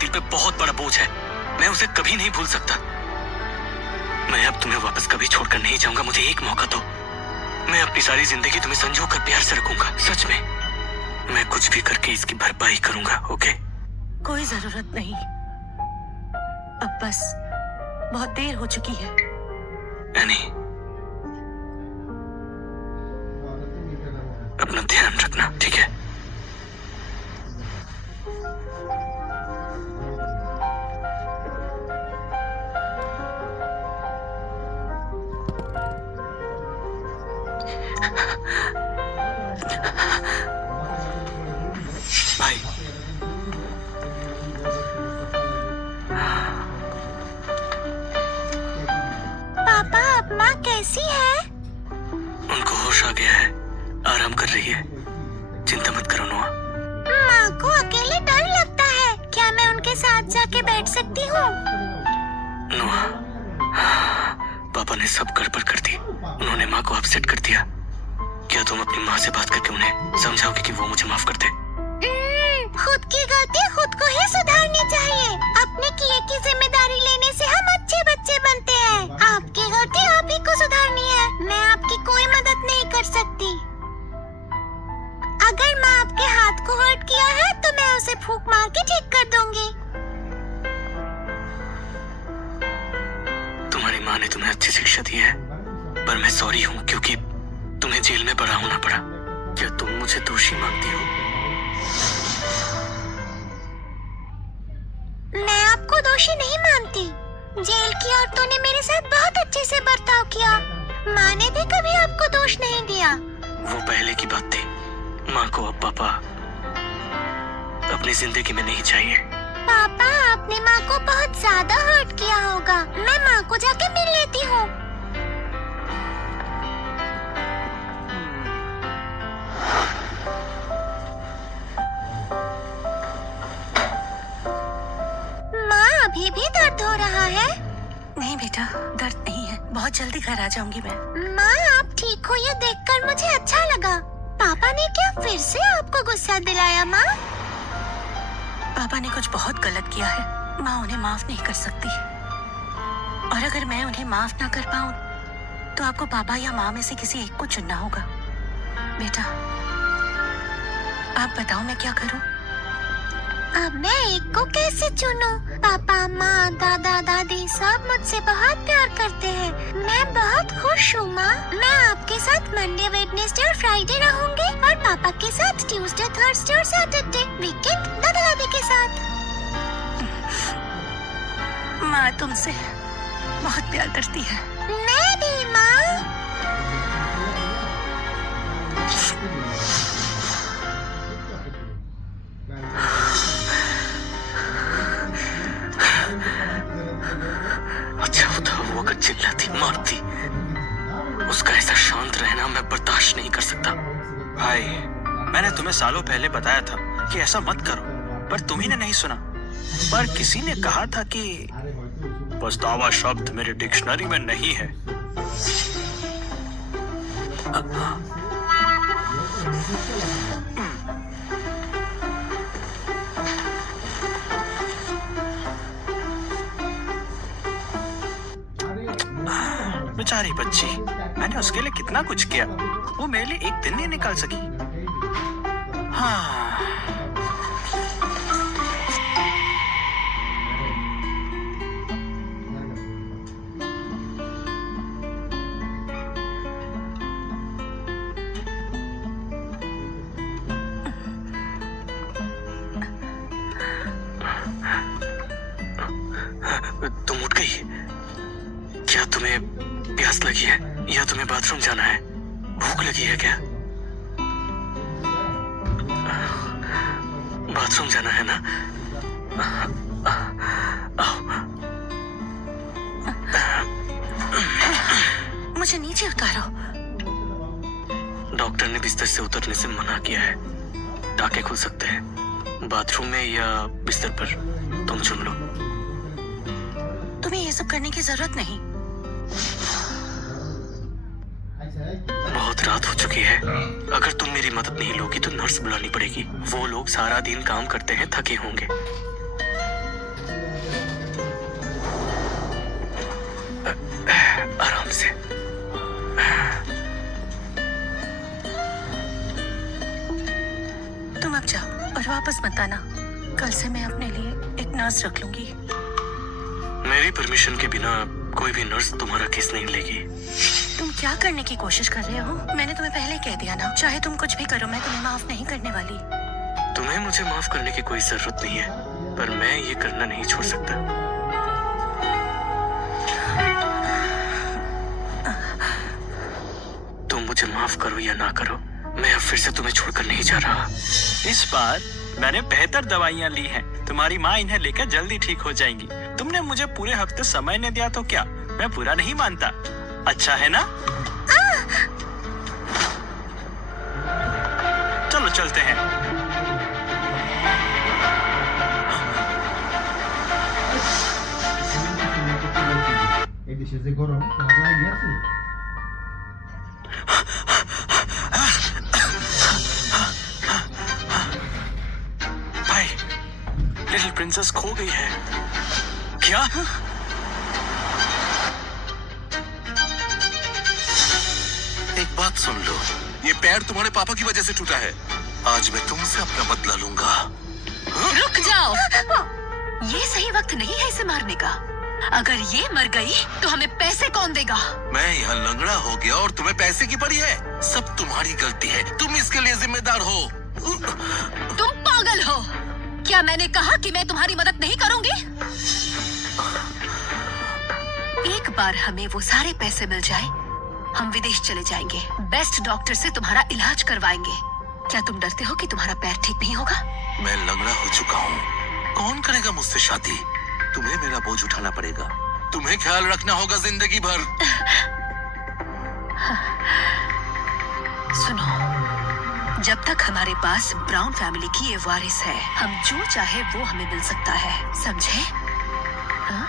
दिल पे बहुत बड़ा बोझ है। मैं उसे कभी नहीं भूल सकता। मैं अब तुम्हें वापस कभी छोड़कर नहीं जाऊंगा। मुझे एक मौका दो। मैं अपनी सारी जिंदगी तुम्हें संजो कर प्यार से रखूंगा। सच में मैं कुछ भी करके इसकी भरपाई करूंगा। ओके? कोई जरूरत नहीं, अब बस बहुत देर हो चुकी है। एनी, अपना ध्यान रखना, ठीक है? भाई, पापा, अब माँ कैसी है? उनको होश आ गया है, आराम कर रही है। चिंता मत करो नोआ। माँ को अकेले डर लगता है। क्या मैं उनके साथ जाके बैठ सकती हूँ? नोआ, पापा ने सब गड़बड़ कर दी। उन्होंने माँ को अपसेट कर दिया। क्या तुम अपनी माँ से बात करके उन्हें समझाओगे कि वो मुझे माफ कर दे? खुद की गलती खुद को ही सुधारनी चाहिए। अपने किए की जिम्मेदारी लेने से हम अच्छे बच्चे बनते हैं। आपकी गलती आप ही को सुधारनी है। मैं आपकी कोई मदद नहीं कर सकती। अगर माँ आपके हाथ को हर्ट किया है तो मैं उसे फूंक मार के ठीक कर दूंगी। तुम्हारी माँ ने तुम्हें अच्छी शिक्षा दी है, पर मैं सॉरी हूँ क्योंकि तुम्हें जेल में बड़ा होना पड़ा। क्या तुम मुझे दोषी मानती हो? मैं आपको दोषी नहीं मानती। जेल की औरतों ने मेरे साथ बहुत अच्छे से बर्ताव किया। माँ ने भी कभी आपको दोष नहीं दिया। वो पहले की बात थी। माँ को अब पापा अपनी जिंदगी में नहीं चाहिए। पापा, आपने माँ को बहुत ज्यादा हर्ट किया होगा। मैं माँ को जाके मिल लेती हूँ। माँ, अभी भी दर्द हो रहा है? नहीं बेटा, दर्द नहीं है। बहुत जल्दी घर आ जाऊंगी मैं। माँ, आप ठीक हो ये देखकर मुझे अच्छा लगा। पापा ने क्या फिर से आपको गुस्सा दिलाया? माँ, पापा ने कुछ बहुत गलत किया है। माँ उन्हें माफ नहीं कर सकती, और अगर मैं उन्हें माफ ना कर पाऊँ तो आपको पापा या माँ में से किसी एक को चुनना होगा। बेटा, आप बताओ मैं क्या करूँ? अब मैं एक को कैसे चुनूं? पापा, माँ, दादा, दादी सब मुझसे बहुत प्यार करते हैं। मैं बहुत खुश हूँ माँ। मैं आपके साथ मंडे, वेडनेसडे और फ्राइडे रहूंगी, और पापा के साथ ट्यूसडे, थर्सडे और सैटरडे। वीकेंड दादा दादी के साथ। माँ तुमसे बहुत प्यार करती है। मैं भी माँ। अच्छा होता वो अगर चिल्लाती, मारती। उसका ऐसा शांत रहना मैं बर्दाश्त नहीं कर सकता। भाई, मैंने तुम्हें सालों पहले बताया था कि ऐसा मत करो, पर तुम्ही ने नहीं सुना। पर किसी ने कहा था कि पछतावा शब्द मेरे डिक्शनरी में नहीं है। बेचारी बच्ची, मैंने उसके लिए कितना कुछ किया। वो मेरे लिए एक दिन नहीं निकाल सकी। हाँ, तुम उठ गई? क्या तुम्हें प्यास लगी है या तुम्हें बाथरूम जाना है? भूख लगी है क्या? बाथरूम जाना है ना? आओ। मुझे नीचे उतारो। डॉक्टर ने बिस्तर से उतरने से मना किया है। टाके खुल सकते हैं। बाथरूम में या बिस्तर पर, तुम चुन लो। तुम्हें ये सब करने की जरूरत नहीं। बहुत रात हो चुकी है। अगर तुम मेरी मदद नहीं लोगी तो नर्स बुलानी पड़ेगी। वो लोग सारा दिन काम करते हैं, थके होंगे। वापस मत आना। कल से मैं अपने लिए एक नर्स रख लूंगी। मेरी परमिशन के बिना कोई भी नर्स तुम्हारा केस नहीं लेगी। तुम क्या करने की कोशिश कर रहे हो? मैंने तुम्हें पहले कह दिया ना, चाहे तुम कुछ भी करो मैं तुम्हें माफ नहीं करने वाली। तुम्हें मुझे माफ करने की कोई जरूरत नहीं है, पर मैं ये करना नहीं छोड़ सकता। तुम मुझे माफ करो या ना करो, मैं अब फिर से तुम्हें छोड़कर नहीं जा रहा। इस बार मैंने बेहतर दवाइयाँ ली हैं। तुम्हारी माँ इन्हें लेकर जल्दी ठीक हो जाएंगी। तुमने मुझे पूरे हफ्ते समय नहीं दिया तो क्या मैं बुरा नहीं मानता? अच्छा है ना? चलो चलते हैं। এদেশে যে গরম তোমার লাগি আছে भाई, लिटिल प्रिंसेस खो गई है। क्या? एक बात सुन लो, ये पैर तुम्हारे पापा की वजह से टूटा है। आज मैं तुमसे अपना बदला लूंगा। रुक जाओ, ये सही वक्त नहीं है इसे मारने का। अगर ये मर गई तो हमें पैसे कौन देगा? मैं यहाँ लंगड़ा हो गया और तुम्हें पैसे की पड़ी है। सब तुम्हारी गलती है, तुम इसके लिए जिम्मेदार हो। तुम पागल हो क्या? मैंने कहा कि मैं तुम्हारी मदद नहीं करूंगी। एक बार हमें वो सारे पैसे मिल जाए, हम विदेश चले जाएंगे, बेस्ट डॉक्टर से तुम्हारा इलाज करवाएंगे। क्या तुम डरते हो कि तुम्हारा पैर ठीक नहीं होगा? मैं लंगड़ा हो चुका हूँ, कौन करेगा मुझसे शादी? तुम्हें मेरा बोझ उठाना पड़ेगा, तुम्हें ख्याल रखना होगा जिंदगी भर। सुनो, जब तक हमारे पास ब्राउन फैमिली की ये वारिस है, हम जो चाहे वो हमें मिल सकता है, समझे? हाँ?